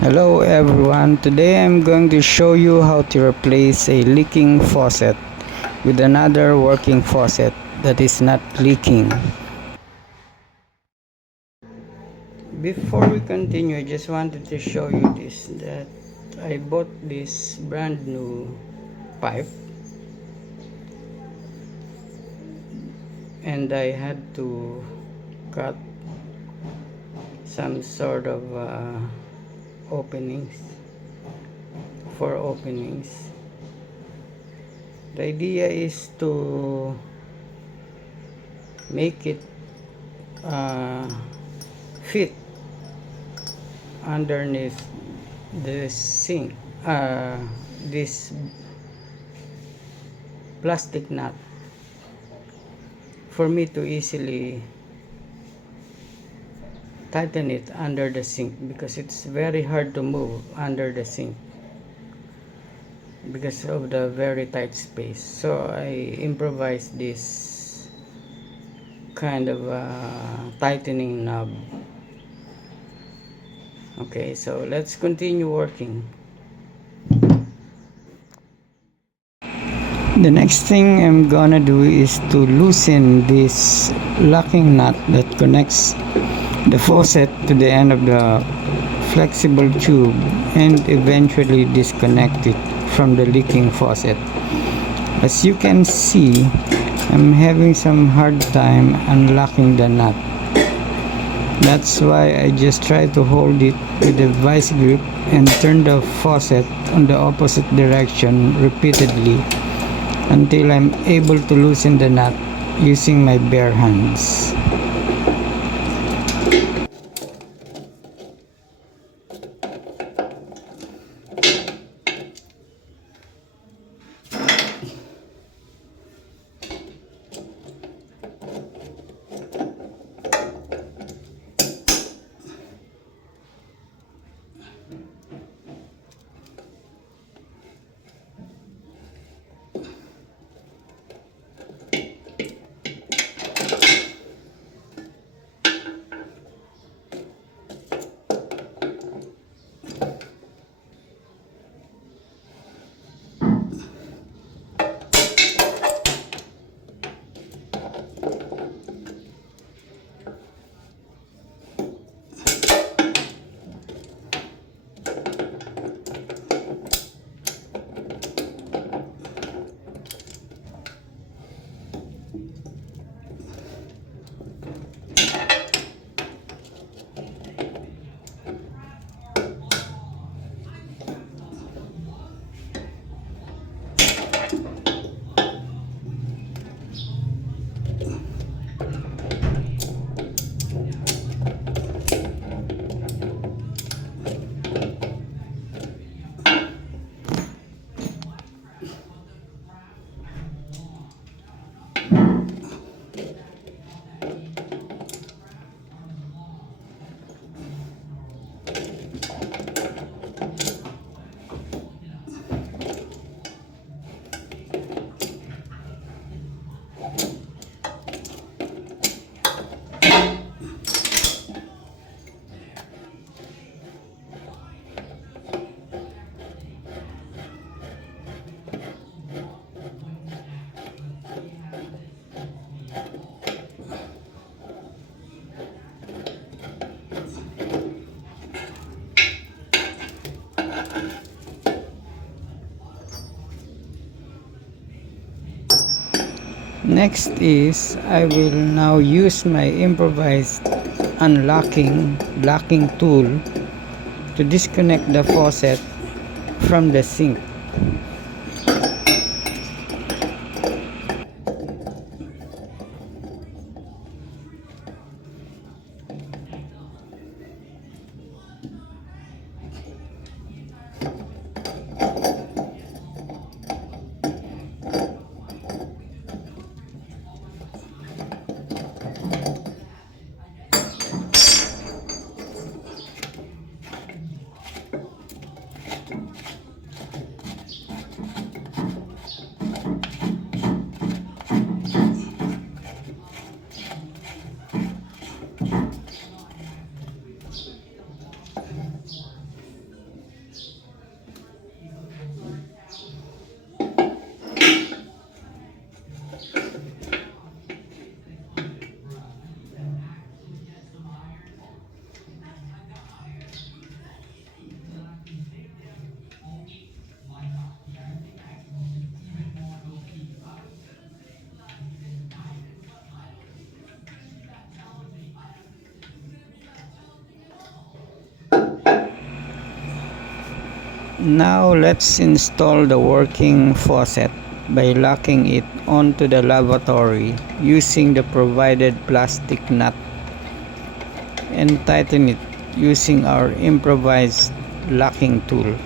Hello everyone, today I'm going to show you how to replace a leaking faucet with another working faucet that is not leaking. Before we continue, I just wanted to show you that I bought this brand new pipe and I had to cut some sort of openings, four openings. The idea is to make it fit underneath the sink, this plastic nut, for me to easily tighten it under the sink, because it's very hard to move under the sink because of the very tight space. So I improvised this kind of tightening knob. Okay, so let's continue working. The next thing I'm gonna do is to loosen this locking nut that connects the faucet to the end of the flexible tube and eventually disconnect it from the leaking faucet. As you can see, I'm having some hard time unlocking the nut. That's why I just try to hold it with a vice grip and turn the faucet on the opposite direction repeatedly until I'm able to loosen the nut using my bare hands. Next is I will now use my improvised locking tool to disconnect the faucet from the sink. Now let's install the working faucet by locking it onto the lavatory using the provided plastic nut and tighten it using our improvised locking tool.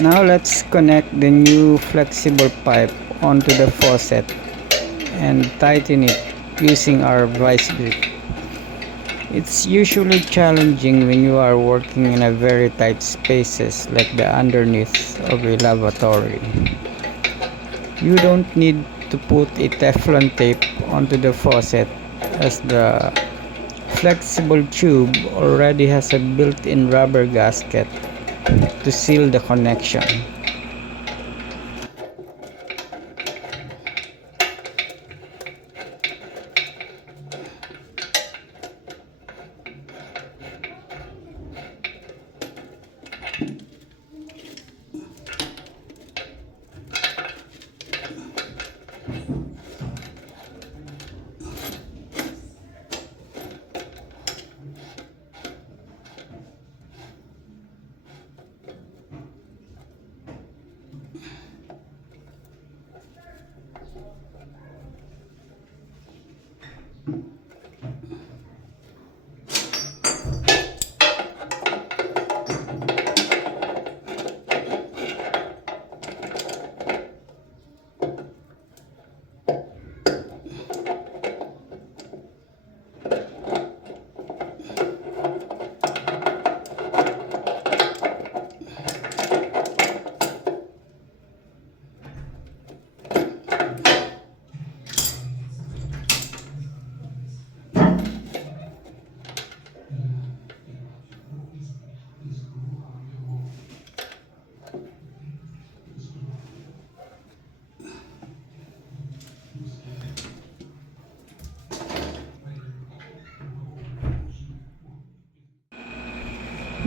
Now let's connect the new flexible pipe onto the faucet and tighten it using our vice grip. It's usually challenging when you are working in a very tight spaces like the underneath of a lavatory. You don't need to put a Teflon tape onto the faucet as the flexible tube already has a built-in rubber gasket to seal the connection.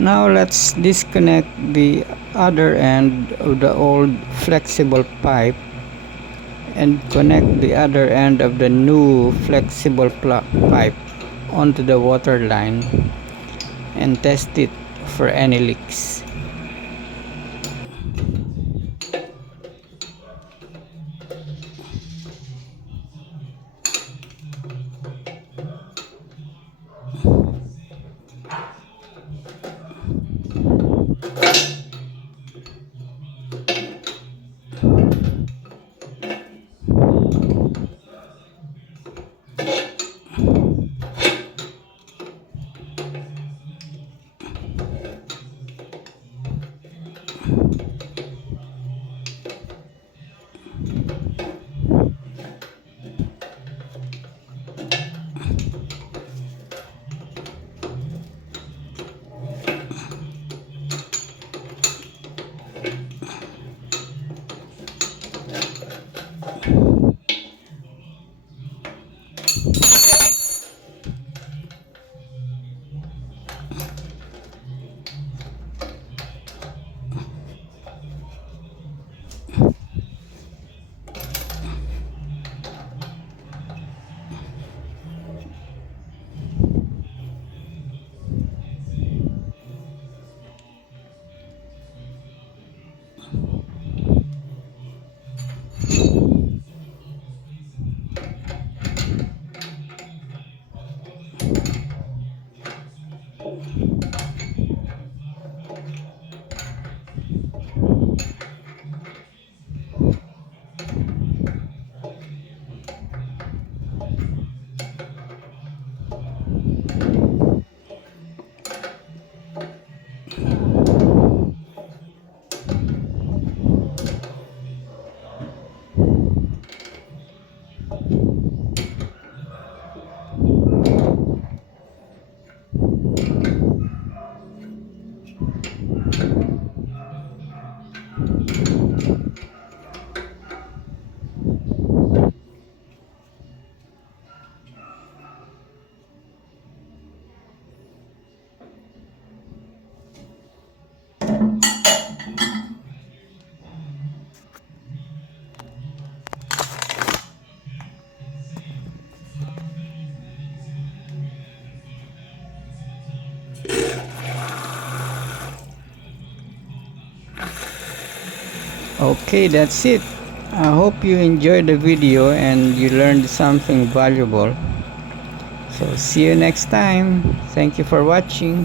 Now let's disconnect the other end of the old flexible pipe and connect the other end of the new flexible pipe onto the water line and test it for any leaks. Okay, that's it. I hope you enjoyed the video and you learned something valuable. So see you next time. Thank you for watching.